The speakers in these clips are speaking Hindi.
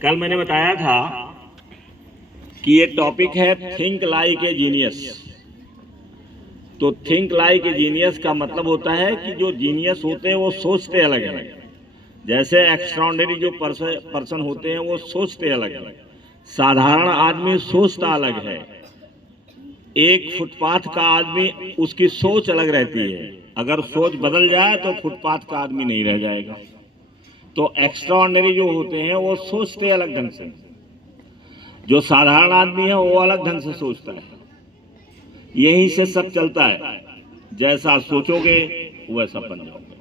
कल मैंने बताया था कि ये टॉपिक है थिंक लाइक ए जीनियस। तो थिंक लाइक ए जीनियस का मतलब होता है कि जो जीनियस होते हैं वो सोचते अलग हैं। जैसे एक्स्ट्राऑर्डिनरी जो पर्सन होते हैं वो सोचते अलग हैं, साधारण आदमी सोचता अलग है। एक फुटपाथ का आदमी, उसकी सोच अलग रहती है। अगर सोच बदल जाए तो फुटपाथ का आदमी नहीं रह जाएगा। तो एक्स्ट्राऑर्डिनरी जो होते हैं वो सोचते अलग ढंग से, जो साधारण आदमी है वो अलग ढंग से सोचता है। यहीं से सब चलता है। जैसा सोचोगे वैसा बन जाओगे,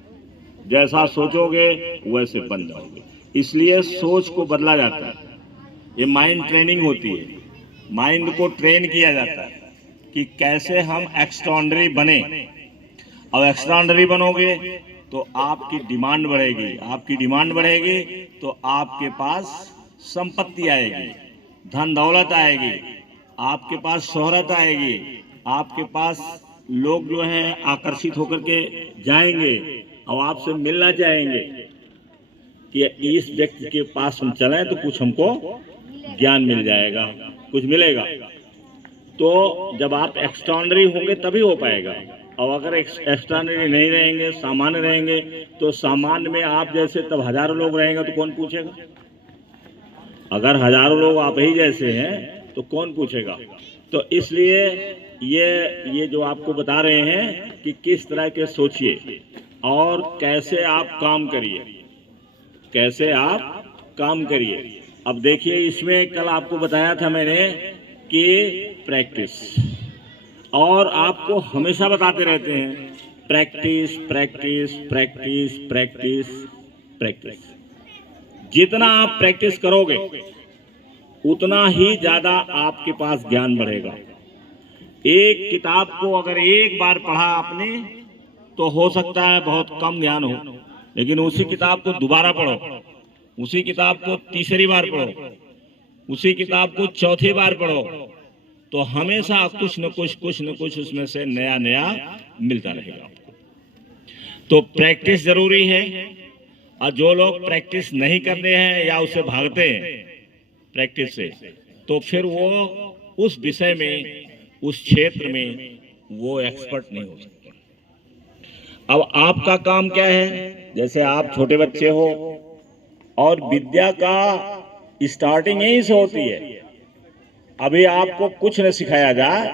जैसा सोचोगे वैसे बन जाओगे। इसलिए सोच को बदला जाता है। ये माइंड ट्रेनिंग होती है। माइंड को ट्रेन किया जाता है कि कैसे हम एक्स्ट्राऑर्डिनरी बने। अब एक्स्ट्राऑर्डिनरी बनोगे तो आपकी डिमांड बढ़ेगी। आपकी डिमांड बढ़ेगी तो आपके पास संपत्ति आएगी, धन दौलत आएगी, आपके पास शोहरत आएगी, आपके पास लोग जो हैं आकर्षित होकर के जाएंगे और आपसे मिलना चाहेंगे कि इस व्यक्ति के पास हम चलें तो कुछ हमको ज्ञान मिल जाएगा, कुछ मिलेगा। तो जब आप एक्स्ट्राऑर्डिनरी होंगे तभी हो पाएगा। और अगर एक्स्ट्राऑर्डिनरी नहीं रहेंगे, सामान्य रहेंगे, तो सामान्य में आप जैसे तब हजारों लोग रहेंगे तो कौन पूछेगा। अगर हजारों लोग आप ही जैसे हैं तो कौन पूछेगा। तो इसलिए ये जो आपको बता रहे हैं कि किस तरह के सोचिए और कैसे आप काम करिए, कैसे आप काम करिए। अब देखिए, इसमें कल आपको बताया था मैंने कि प्रैक्टिस, और आपको हमेशा बताते रहते हैं practice practice practice practice practice. जितना आप प्रैक्टिस करोगे उतना ही ज्यादा आपके पास ज्ञान बढ़ेगा। एक किताब को अगर एक बार पढ़ा आपने तो हो सकता है बहुत कम ज्ञान हो, लेकिन उसी किताब को दोबारा पढ़ो, उसी किताब को तीसरी बार पढ़ो, उसी किताब को चौथी बार पढ़ो, तो हमेशा कुछ न कुछ उसमें से नया नया मिलता रहेगा आपको। तो प्रैक्टिस जरूरी है। और जो लोग प्रैक्टिस नहीं करते हैं या उससे भागते हैं प्रैक्टिस से, तो फिर वो उस विषय में, उस क्षेत्र में वो एक्सपर्ट नहीं हो सकते। अब आपका काम क्या है? जैसे आप छोटे बच्चे हो और विद्या का स्टार्टिंग यहीं से होती है। अभी आपको कुछ न सिखाया जाए,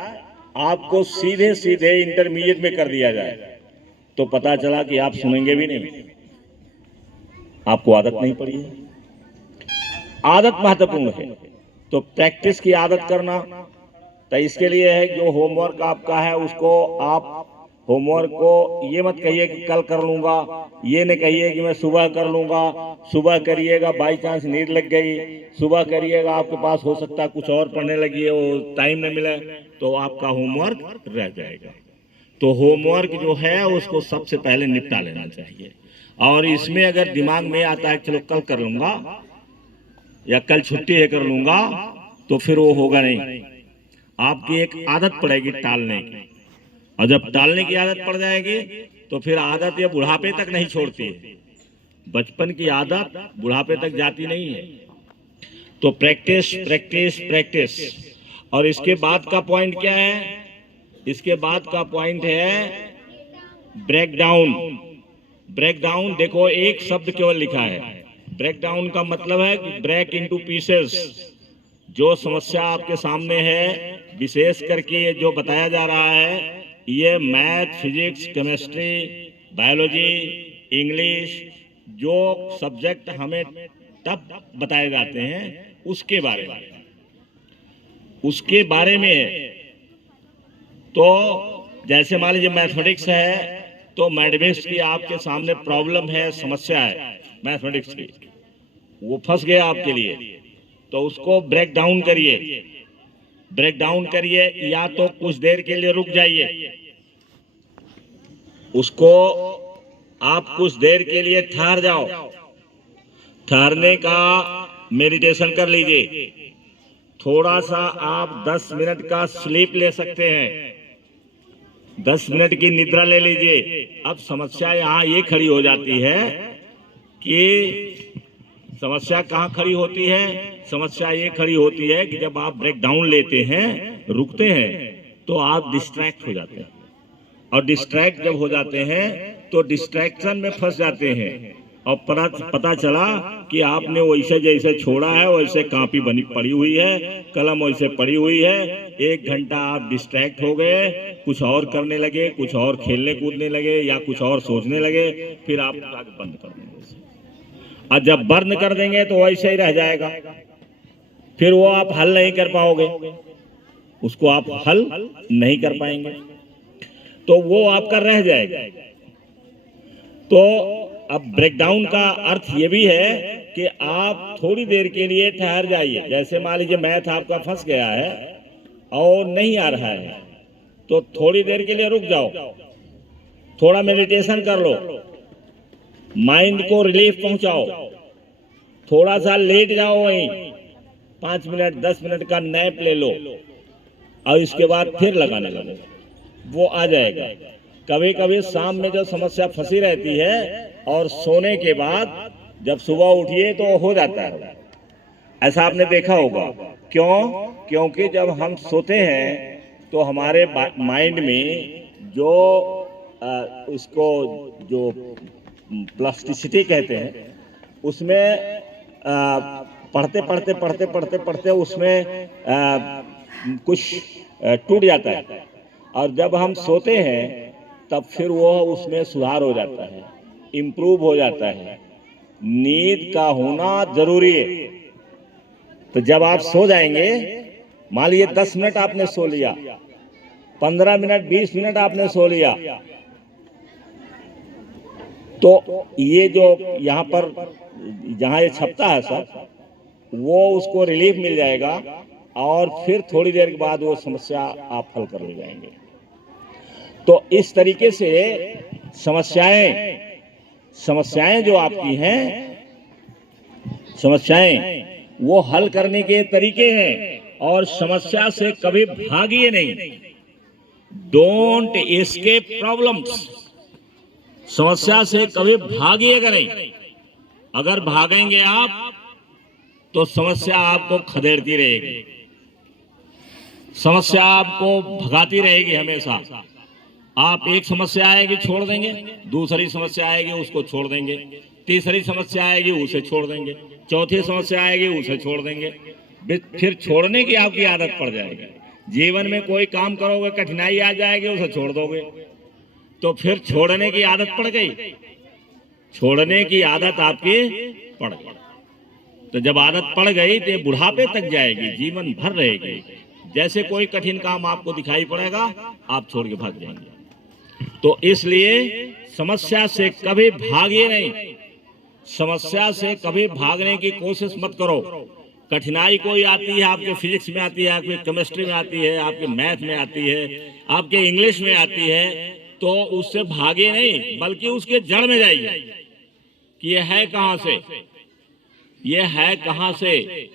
आपको सीधे सीधे इंटरमीडिएट में कर दिया जाए तो पता चला कि आप सुनेंगे भी नहीं, आपको आदत नहीं पड़ी है। आदत महत्वपूर्ण है। तो प्रैक्टिस की आदत करना, तो इसके लिए है जो होमवर्क आपका है उसको आप होमवर्क को ये मत कहिए कि कल कर लूंगा, ये न कहिए कि मैं सुबह कर लूंगा। सुबह करिएगा, बाई चांस नींद लग गई, सुबह करिएगा, आपके पास हो सकता है कुछ और पढ़ने लगी है, वो टाइम न मिले तो आपका होमवर्क रह जाएगा। तो होमवर्क जो है उसको सबसे पहले निपटा लेना चाहिए। और इसमें अगर दिमाग में आता है चलो कल कर लूंगा या कल छुट्टी है कर लूंगा, तो फिर वो होगा नहीं। आपकी एक आदत पड़ेगी टालने की, और जब टालने की आदत पड़ जाएगी तो फिर आदत ये बुढ़ापे तक नहीं छोड़ती है। बचपन की आदत बुढ़ापे तक जाती नहीं है। तो प्रैक्टिस प्रैक्टिस प्रैक्टिस। और इसके बाद का पॉइंट क्या है? इसके बाद का पॉइंट है ब्रेक डाउन। ब्रेक डाउन, देखो एक शब्द केवल लिखा है। ब्रेक डाउन का मतलब है कि ब्रेक इनटू पीसेस। जो समस्या आपके सामने है, विशेष करके जो बताया जा रहा है, ये math, physics, chemistry, biology, English, जो सब्जेक्ट हमें तब बताए जाते हैं उसके बारे में है। तो जैसे मान लीजिए मैथमेटिक्स है, तो मैथमेटिक्स की आपके सामने प्रॉब्लम है, समस्या है मैथमेटिक्स की, वो फंस गया आपके लिए, तो उसको ब्रेक डाउन करिए। ब्रेक डाउन करिए, या तो कुछ देर के लिए रुक जाइए, उसको आप कुछ देर के लिए ठहर जाओ, ठहरने का मेडिटेशन कर लीजिए। थोड़ा सा आप 10 मिनट का स्लीप ले सकते हैं, 10 मिनट की निद्रा ले लीजिए। अब समस्या यहाँ ये खड़ी हो जाती है कि समस्या कहाँ खड़ी होती है? समस्या ये खड़ी होती है कि जब आप ब्रेक डाउन लेते हैं, रुकते हैं, तो आप डिस्ट्रैक्ट हो जाते हैं, और डिस्ट्रैक्ट जब हो जाते हैं तो डिस्ट्रैक्शन में फंस जाते हैं, और पता चला कि आपने वैसे जैसे छोड़ा है वैसे कॉपी बनी पड़ी हुई है, कलम वैसे पड़ी हुई है, 1 घंटा आप डिस्ट्रैक्ट हो गए, कुछ और करने लगे, कुछ और खेलने कूदने लगे या कुछ और सोचने लगे, फिर आप बंद कर देंगे। और जब बंद कर देंगे तो वैसे ही रह जाएगा, फिर वो आप हल नहीं कर पाओगे, उसको आप हल नहीं कर पाएंगे, तो वो आपका रह जाएगा। तो अब ब्रेकडाउन का अर्थ ये भी है कि आप थोड़ी देर के लिए ठहर जाइए। जैसे मान लीजिए मैथ आपका फंस गया है और नहीं आ रहा है, तो थोड़ी देर के लिए रुक जाओ, थोड़ा मेडिटेशन कर लो, माइंड को रिलीफ पहुंचाओ, थोड़ा सा लेट जाओ वहीं, 5 मिनट 10 मिनट का नैप ले लो, और इसके बाद फिर लगाने लगो, वो आ जाएगा। कभी कभी शाम में जो समस्या फंसी रहती है और सोने के बाद जब सुबह उठिए तो हो जाता है, ऐसा आपने देखा होगा। क्यों? क्योंकि जब हम सोते हैं तो हमारे माइंड में जो उसको जो प्लास्टिसिटी कहते हैं, उसमें पढ़ते पढ़ते पढ़ते पढ़ते पढ़ते उसमें कुछ टूट जाता है, और जब हम सोते हैं तब फिर वो उसमें सुधार हो जाता है, इम्प्रूव हो जाता है। नींद का होना जरूरी है। तो जब आप सो जाएंगे, मान लीजिए 10 मिनट आपने सो लिया, 15 मिनट 20 मिनट आपने सो लिया, तो ये जो यहाँ पर जहाँ ये छपता है सब, वो उसको रिलीफ मिल जाएगा, और फिर थोड़ी देर के बाद वो समस्या आप हल कर ले जाएंगे। तो इस तरीके से समस्याएं जो आपकी हैं, समस्याएं वो हल करने के तरीके हैं, और समस्या से कभी भागिए नहीं। Don't escape problems. समस्या से कभी भागिएगा नहीं। अगर भागेंगे आप तो समस्या आपको खदेड़ती रहेगी, समस्या आपको भगाती रहेगी हमेशा। आप एक समस्या आएगी छोड़ देंगे, दूसरी समस्या आएगी उसको छोड़ देंगे, तीसरी समस्या आएगी उसे छोड़ देंगे, चौथी समस्या आएगी उसे छोड़ देंगे, फिर छोड़ने की आपकी आदत पड़ जाएगी। जीवन में कोई काम करोगे, कठिनाई आ जाएगी, उसे छोड़ दोगे, तो फिर छोड़ने की आदत पड़ गई, छोड़ने की आदत आपकी पड़ गई। तो जब आदत पड़ गई तो बुढ़ापे तक जाएगी, जीवन भर रहेगी। जैसे कोई कठिन काम आपको दिखाई पड़ेगा, आप छोड़ के भाग जाएंगे। तो इसलिए समस्या से कभी भागिए नहीं, समस्या से कभी भागने की कोशिश मत करो। कठिनाई कोई आती है, आपके फिजिक्स में आती है, आपके केमिस्ट्री में आती है, आपके मैथ में आती है, आपके इंग्लिश में आती है, तो उससे भागे नहीं, बल्कि उसके जड़ में जाइए कि ये है कहां से, ये है कहां से,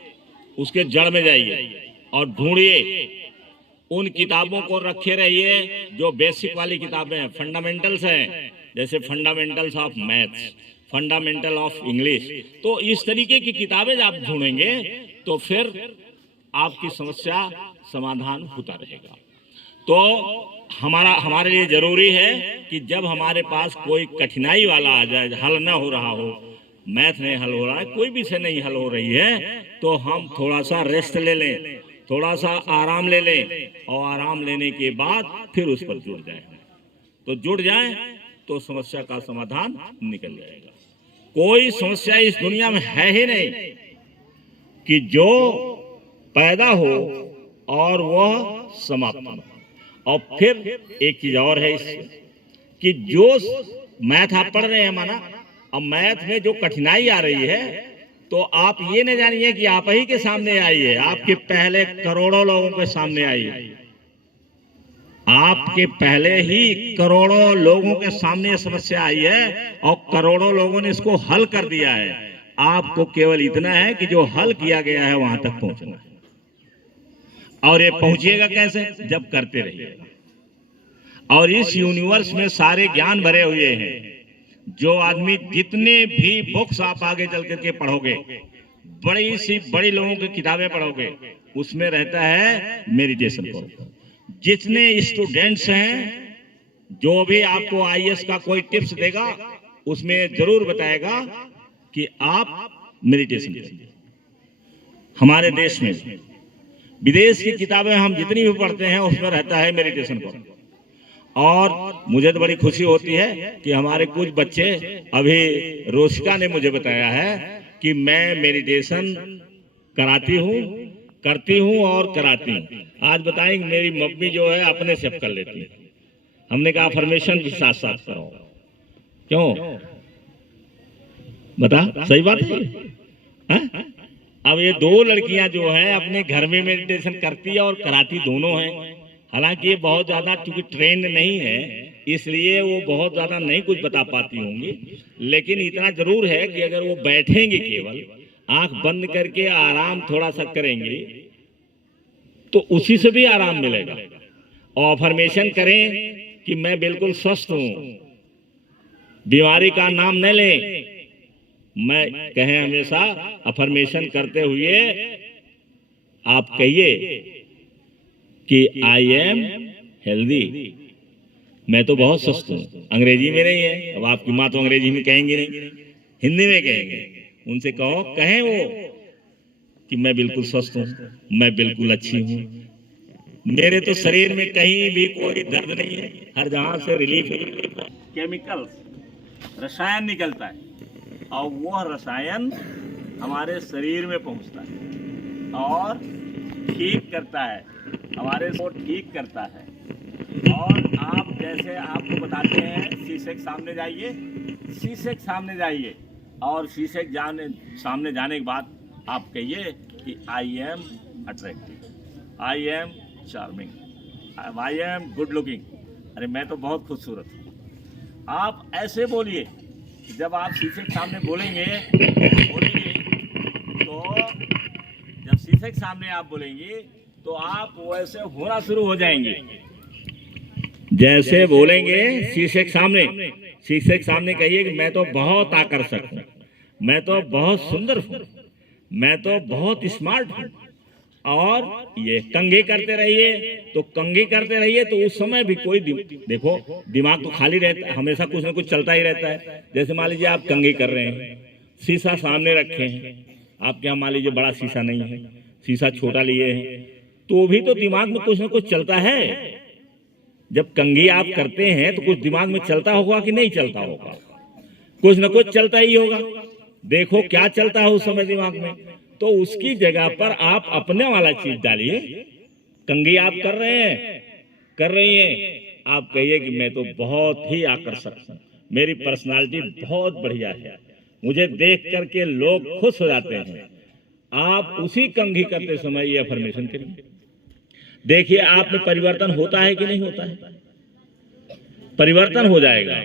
उसके जड़ में जाइए और ढूंढिए। उन किताबों को रखे रहिए जो बेसिक वाली किताबें हैं, फंडामेंटल्स हैं, जैसे fundamentals of maths, fundamental of English. तो इस तरीके की किताबें जब आप ढूंढेंगे तो फिर आपकी समस्या समाधान होता रहेगा। तो हमारे लिए जरूरी है कि जब हमारे पास कोई कठिनाई वाला आ जाए, हल न हो रहा हो, मैथ नहीं हल हो रहा है, कोई भी से नहीं हल हो रही है, तो हम थोड़ा सा रेस्ट ले लें, थोड़ा सा आराम ले लें, और आराम लेने के बाद फिर उस पर जुड़ जाए। तो जुड़ जाए तो समस्या का समाधान निकल जाएगा। कोई समस्या इस दुनिया में है ही नहीं कि जो पैदा हो और वह समाप्त हो। और फिर एक चीज और है इससे कि जो मैथ आप पढ़ रहे हैं माना, अब मैथ में जो कठिनाई आ रही है, तो आप ये न जानिए कि आप ही के सामने आई है, आपके पहले करोड़ों लोगों के सामने आई है, आपके पहले ही करोड़ों लोगों के सामने समस्या आई है, और करोड़ों लोगों ने इसको हल कर दिया है। आपको केवल इतना है कि जो हल किया गया है वहां तक पहुंचना है। और ये पहुंचिएगा कैसे? जब करते रहिए। और इस यूनिवर्स में सारे ज्ञान भरे हुए हैं, जो आदमी जितने भी बुक्स आप आगे चल करके पढ़ोगे, बड़ी सी बड़ी लोगों की किताबें पढ़ोगे, उसमें रहता है मेडिटेशन करो। जितने स्टूडेंट्स हैं, जो भी आपको आईएएस का कोई टिप्स देगा, उसमें जरूर बताएगा कि आप मेडिटेशन करें। हमारे देश में, विदेश की किताबें हम जितनी भी पढ़ते हैं, उसमें रहता है मेडिटेशन करो। और मुझे तो बड़ी खुशी होती है कि हमारे कुछ बच्चे, अभी रोशिका ने मुझे बताया है कि मैं मेडिटेशन कराती हूँ, करती हूँ और कराती हूँ। आज बताएंगे मेरी मम्मी जो है अपने से कर लेती है। हमने कहा अफर्मेशन भी साथ साथ करो। क्यों बता, सही बात है। हा? अब ये दो लड़कियां जो हैं अपने घर में मेडिटेशन करती है और कराती दोनों हैं। हालांकि ये बहुत ज्यादा चूंकि ट्रेंड नहीं है, इसलिए वो बहुत ज्यादा नहीं कुछ बता पाती होंगी, लेकिन इतना जरूर है कि अगर वो बैठेंगे, केवल आंख बंद करके आराम थोड़ा सा करेंगे, तो उसी से भी आराम मिलेगा। और अफर्मेशन करें कि मैं बिल्कुल स्वस्थ हूं, बीमारी का नाम न लें। मैं कहें हमेशा अफर्मेशन करते हुए आप कहिए कि आई एम हेल्दी, मैं तो बहुत स्वस्थ हूँ। अंग्रेजी में नहीं है, अब आपकी माँ तो अंग्रेजी में कहेंगे नहीं, हिंदी में कहेंगे। उनसे कहो, कहें वो कि मैं बिल्कुल स्वस्थ हूँ, मैं बिल्कुल अच्छी हूँ, मेरे तो शरीर में कहीं भी कोई दर्द नहीं है, हर जहां से रिलीफ है। केमिकल्स, रसायन निकलता है और वह रसायन हमारे शरीर में पहुंचता है और ठीक करता है, हमारे को ठीक करता है। और आप जैसे आपको बताते हैं, शीशे के सामने जाइए, शीशे के सामने जाइए और शीशे के सामने जाने के बाद आप कहिए कि I am attractive, I am charming, I am good looking, अरे मैं तो बहुत खूबसूरत हूँ। आप ऐसे बोलिए। जब आप शीशे के सामने बोलेंगे तो जब शीशे के सामने आप बोलेंगे तो आप वैसे होना शुरू हो जाएंगे। जैसे बोलेंगे शीशे के सामने कहिए कि मैं तो बहुत आकर्षक हूँ, मैं तो बहुत सुंदर हूँ, मैं तो बहुत स्मार्ट हूँ। और ये कंघी करते रहिए, तो कंघी करते रहिए तो उस समय भी कोई देखो दिमाग तो खाली रहता है, हमेशा कुछ ना कुछ चलता ही रहता है। जैसे मान लीजिए आप कंघी कर रहे हैं, शीशा सामने रखे हैं, आपके यहाँ मान लीजिए बड़ा शीशा नहीं है, शीशा छोटा लिए हैं, तो भी तो दिमाग में कुछ ना कुछ चलता है। जब कंघी आप करते हैं तो कुछ दिमाग में चलता होगा कि नहीं चलता होगा, कुछ ना कुछ चलता ही होगा। देखो क्या चलता है उस समय दिमाग में, तो उसकी जगह पर आप अपने वाला चीज डालिए। कंघी आप कर रही हैं, आप कहिए कि मैं तो बहुत ही आकर्षक हूँ, मेरी पर्सनालिटी बहुत बढ़िया है, मुझे देख करके लोग खुश हो जाते हैं। आप उसी कंघी करते समय ये अफर्मेशन करिए, देखिए आप में परिवर्तन होता है कि नहीं होता है। परिवर्तन हो जाएगा,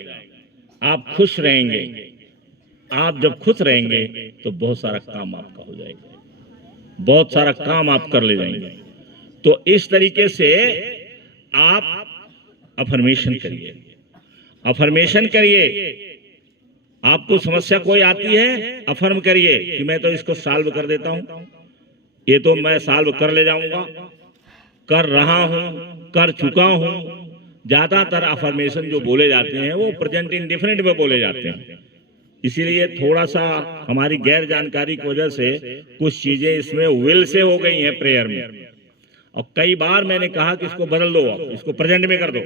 आप खुश रहेंगे। आप जब खुश रहेंगे तो बहुत सारा काम आपका हो जाएगा, बहुत सारा काम आप कर ले जाएंगे। तो इस तरीके से आप अफर्मेशन करिए, अफर्मेशन करिए। आपको समस्या कोई आती है, अफर्म करिए कि मैं तो इसको सॉल्व कर देता हूं, ये तो मैं सॉल्व कर ले जाऊंगा, कर रहा हूं, कर चुका हूं। ज्यादातर अफर्मेशन जो बोले जाते हैं वो प्रेजेंट इंडिफरेंट में बोले जाते हैं, इसीलिए थोड़ा सा हमारी गैर जानकारी की वजह से कुछ चीजें इसमें विल से हो गई हैं प्रेयर में। और कई बार मैंने कहा कि इसको बदल दो, इसको प्रेजेंट में कर दो,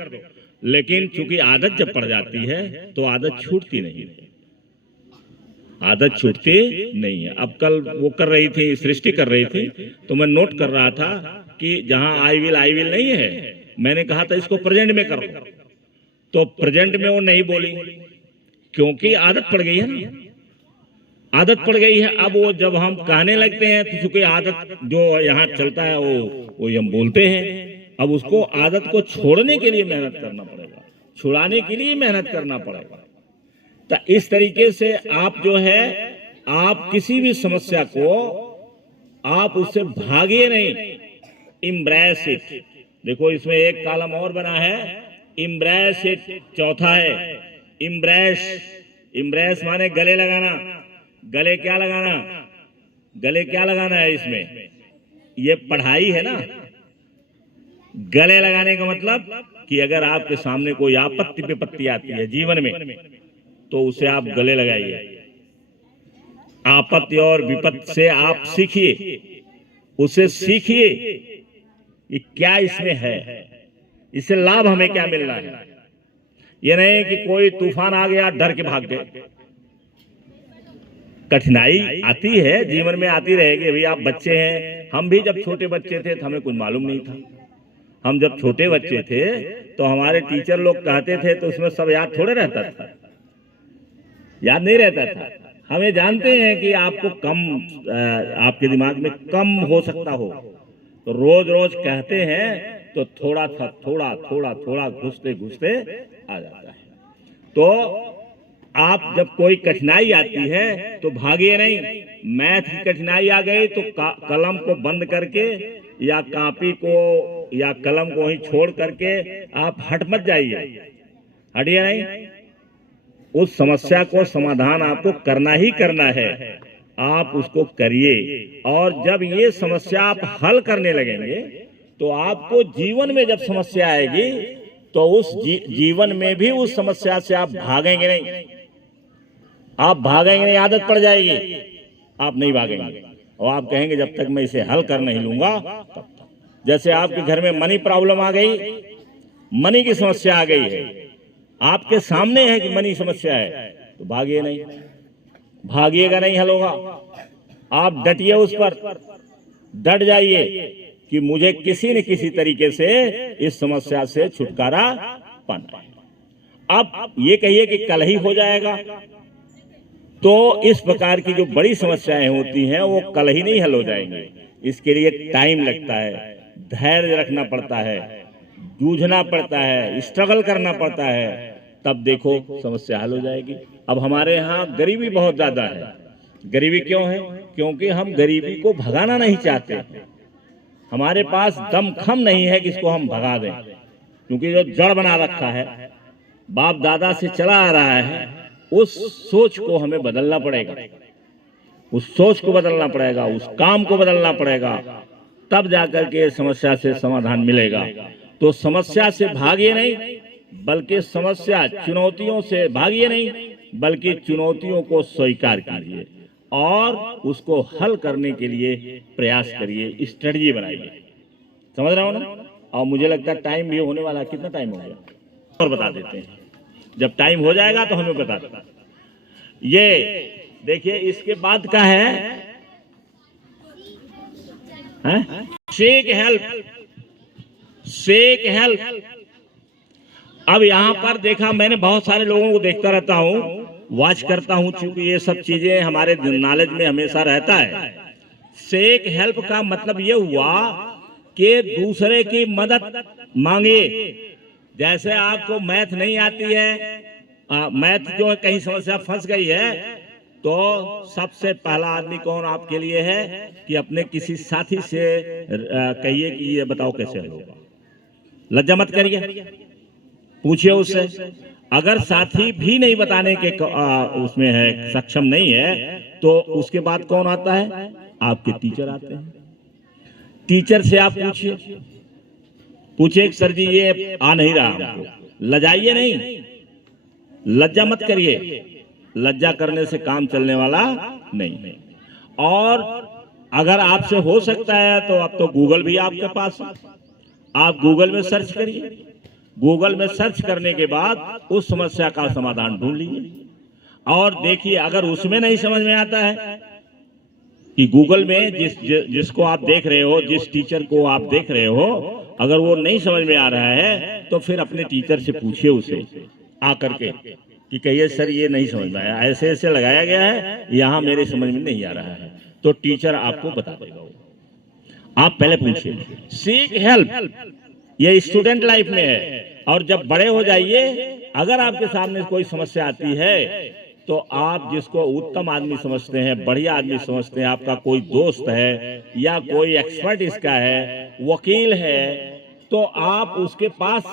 लेकिन चूंकि आदत जब पड़ जाती है तो आदत छूटती नहीं है, आदत छूटती नहीं है। अब कल वो कर रही थी, सृष्टि कर रही थी, तो मैं नोट कर रहा था कि जहां आई विल नहीं है, मैंने कहा था इसको प्रेजेंट में कर दो, तो प्रेजेंट में वो नहीं बोली, क्योंकि आदत पड़ गई है ना, आदत पड़ गई है। अब वो जब हम कहने लगते हैं तो चूंकि आदत जो यहाँ चलता है वो हम बोलते हैं। अब उसको आदत को छोड़ने के लिए मेहनत करना पड़ेगा, छुड़ाने के लिए मेहनत करना पड़ेगा। तो इस तरीके से आप जो है, आप किसी भी समस्या को आप उससे भागिए नहीं, इम्ब्रेस इट। देखो इसमें एक कॉलम और बना है, इम्ब्रेस इट, चौथा है इम्ब्रेस इम्प्रेस माने गले लगाना। गले क्या लगाना? गले क्या लगाना है इसमें? ये पढ़ाई है ना। गले लगाने का मतलब कि अगर आपके सामने कोई आपत्ति विपत्ति आती है जीवन में तो उसे आप गले लगाइए। आपत्ति और विपत्ति से आप सीखिए, उसे सीखिए कि क्या इसमें है, इससे लाभ हमें क्या मिल रहा है। ये नहीं कि कोई तूफान आ गया डर के भाग गए। कठिनाई आती है जीवन में, आती रहेगी। अभी आप बच्चे हैं, हम भी जब छोटे बच्चे थे तो हमें कुछ मालूम नहीं था। हम जब छोटे बच्चे थे तो हमारे टीचर लोग कहते थे तो उसमें सब याद थोड़े रहता था, याद नहीं रहता था। हमें जानते हैं कि आपको कम, आपके दिमाग में कम हो सकता हो, तो रोज रोज कहते हैं तो थोड़ा सा थोड़ा थोड़ा थोड़ा घुसते घुसते आ जाता है। तो आप जब कोई कठिनाई आती है तो भागिए नहीं। मैथ की कठिनाई आ गई तो कलम को बंद करके या कॉपी को या कलम को ही छोड़ करके आप हट मत जाइए, हटिए नहीं। उस समस्या को समाधान आपको करना ही करना है, आप उसको करिए। और जब ये समस्या आप हल करने लगेंगे तो आपको जीवन में जब समस्या आएगी तो उस जीवन में भी उस समस्या से आप भागेंगे नहीं। आप भागेंगे नहीं, आदत पड़ जाएगी, आप नहीं भागेंगे और आप कहेंगे जब तक मैं इसे हल कर नहीं लूंगा तब तक। जैसे आपके घर में मनी प्रॉब्लम आ गई, मनी की समस्या आ गई है, आपके सामने है कि मनी समस्या है, तो भागिए नहीं, भागिएगा नहीं, हल होगा। आप डटिए, उस पर डट जाइए कि मुझे किसी न किसी तरीके से इस समस्या से छुटकारा पाना है। अब ये कहिए कि कल ही हो जाएगा, तो इस प्रकार की जो बड़ी समस्याएं होती हैं वो कल ही नहीं हल हो जाएंगी। इसके लिए टाइम लगता है, धैर्य रखना पड़ता है, जूझना पड़ता है, स्ट्रगल करना पड़ता है, तब देखो समस्या हल हो जाएगी। अब हमारे यहाँ गरीबी बहुत ज्यादा है। गरीबी क्यों है? क्योंकि हम गरीबी को भगाना नहीं चाहते। हमारे पास दमखम नहीं है कि इसको हम भगा दें, क्योंकि जो जड़ बना रखा है, बाप दादा से चला आ रहा है, उस सोच को हमें बदलना पड़ेगा। उस सोच को बदलना पड़ेगा, उस काम को बदलना पड़ेगा, तब जाकर के समस्या से समाधान मिलेगा। तो समस्या से भागिए नहीं, बल्कि समस्या चुनौतियों से भागिए नहीं, बल्कि चुनौतियों को स्वीकार कीजिए और उसको हल करने के लिए प्रयास करिए, स्ट्रेटजी बनाइए। समझ रहा हो ना? और मुझे लगता है टाइम भी होने वाला है। कितना टाइम हो गया और बता देते हैं, जब टाइम हो जाएगा तो हमें बता देना। ये देखिए, इसके बाद का है सेक हेल्प। सेक हेल्प। अब यहां पर देखा, मैंने बहुत सारे लोगों को देखता रहता हूं, वॉच करता हूं, चूंकि ये सब चीजें हमारे नॉलेज में हमेशा रहता है। सेक हेल्प का मतलब ये हुआ कि दूसरे की मदद मांगिए। जैसे आपको मैथ नहीं आती है, मैथ जो है कहीं समस्या फंस गई है, तो सबसे पहला आदमी कौन आपके लिए है कि अपने किसी साथी से कहिए कि ये बताओ कैसे होगा। लज्जा मत करिए, पूछिए उससे। अगर साथी भी नहीं बताने के उसमें है, सक्षम नहीं है, तो उसके बाद कौन आता है? आपके टीचर आते हैं। टीचर से आप पूछिए, पूछिए सर जी ये आ नहीं रहा हमको। लजाइए नहीं, लज्जा मत करिए। लज्जा करने से काम चलने वाला नहीं। और अगर आपसे हो सकता है तो अब तो गूगल भी आपके पास है, आप गूगल में सर्च करिए। गूगल में सर्च करने के बाद उस समस्या का समाधान ढूंढ लीजिए और देखिए, अगर उसमें नहीं समझ में आता है कि गूगल में जिसको आप देख रहे हो, जिस टीचर को आप देख रहे हो, अगर वो नहीं समझ में आ रहा है तो फिर अपने टीचर से पूछिए उसे आकर के कि कहिए सर ये नहीं समझ में आया, ऐसे ऐसे लगाया गया है, यहाँ मेरे समझ में नहीं आ रहा है, तो टीचर आपको बता देगा। आप पहले पूछिए। सीक हेल्प, ये स्टूडेंट लाइफ में है। और जब बड़े हो जाइए, अगर आपके सामने कोई समस्या आती है तो आप जिसको उत्तम आदमी समझते हैं, बढ़िया आदमी समझते हैं, आपका कोई दोस्त है या कोई एक्सपर्ट इसका है, वकील है, तो आप उसके पास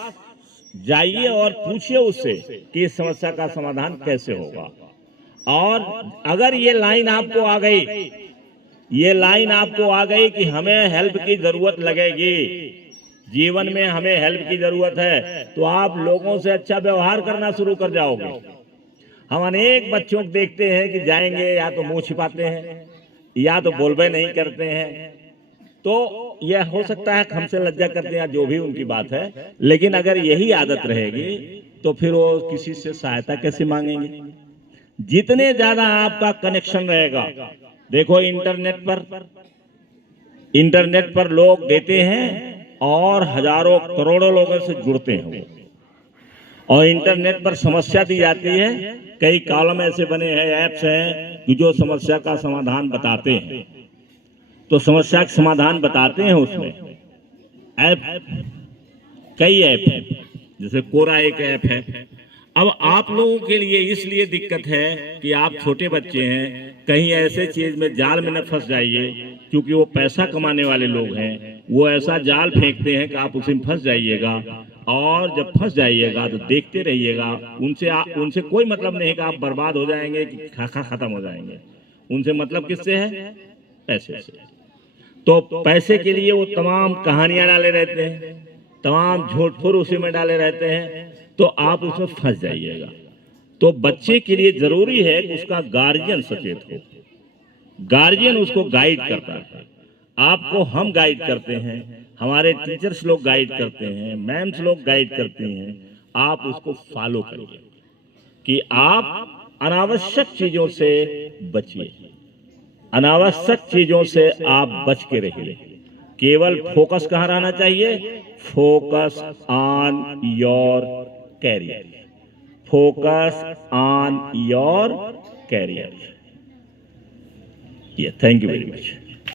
जाइए और पूछिए उससे कि इस समस्या का समाधान कैसे होगा। और अगर ये लाइन आपको आ गई, ये लाइन आपको आ गई कि हमें हेल्प की जरूरत लगेगी, जीवन में हमें हेल्प की जरूरत है, तो आप लोगों से अच्छा व्यवहार करना शुरू कर जाओगे। हम अनेक बच्चों को देखते हैं कि जाएंगे या तो मुंह छिपाते हैं या तो बोलबे नहीं करते हैं, तो यह हो सकता है हमसे लज्जा करते हैं, जो भी उनकी बात है, लेकिन अगर यही आदत रहेगी तो फिर वो किसी से सहायता कैसे मांगेंगे। जितने ज्यादा आपका कनेक्शन रहेगा, देखो इंटरनेट पर लोग देते हैं और हजारों करोड़ों लोगों से जुड़ते हैं वो, और इंटरनेट पर समस्या दी जाती है, कई कॉलम ऐसे बने हैं, ऐप्स हैं कि जो समस्या का समाधान बताते हैं, तो समस्या का समाधान बताते हैं उसमें ऐप, कई ऐप हैं, जैसे कोरा एक ऐप है। अब आप लोगों के लिए इसलिए दिक्कत है कि आप छोटे बच्चे हैं, कहीं ऐसे चीज में जाल में न फंस जाइए, क्योंकि वो पैसा कमाने वाले लोग हैं, वो ऐसा जाल फेंकते हैं कि आप उसी में फंस जाइएगा, और जब फंस जाइएगा तो देखते रहिएगा। उनसे कोई मतलब नहीं कि आप बर्बाद हो जाएंगे कि खत्म हो जाएंगे। उनसे मतलब किससे है? पैसे से। तो पैसे के लिए वो तमाम कहानियां डाले रहते हैं, तमाम झूठ फूट उसी में डाले रहते हैं, तो आप उसमें फंस जाइएगा। तो बच्चे के लिए जरूरी है कि उसका गार्जियन सचेत हो, गार्जियन उसको गाइड करता है। आपको हम गाइड करते हैं, हमारे टीचर्स लोग गाइड करते हैं, मैम्स लोग गाइड करते हैं, आप उसको फॉलो करिए कि आप अनावश्यक चीजों से बचिए, अनावश्यक चीजों से आप बच के रहिए। केवल फोकस कहाँ रहना चाहिए? Focus on your career, focus on your career. Thank you very much.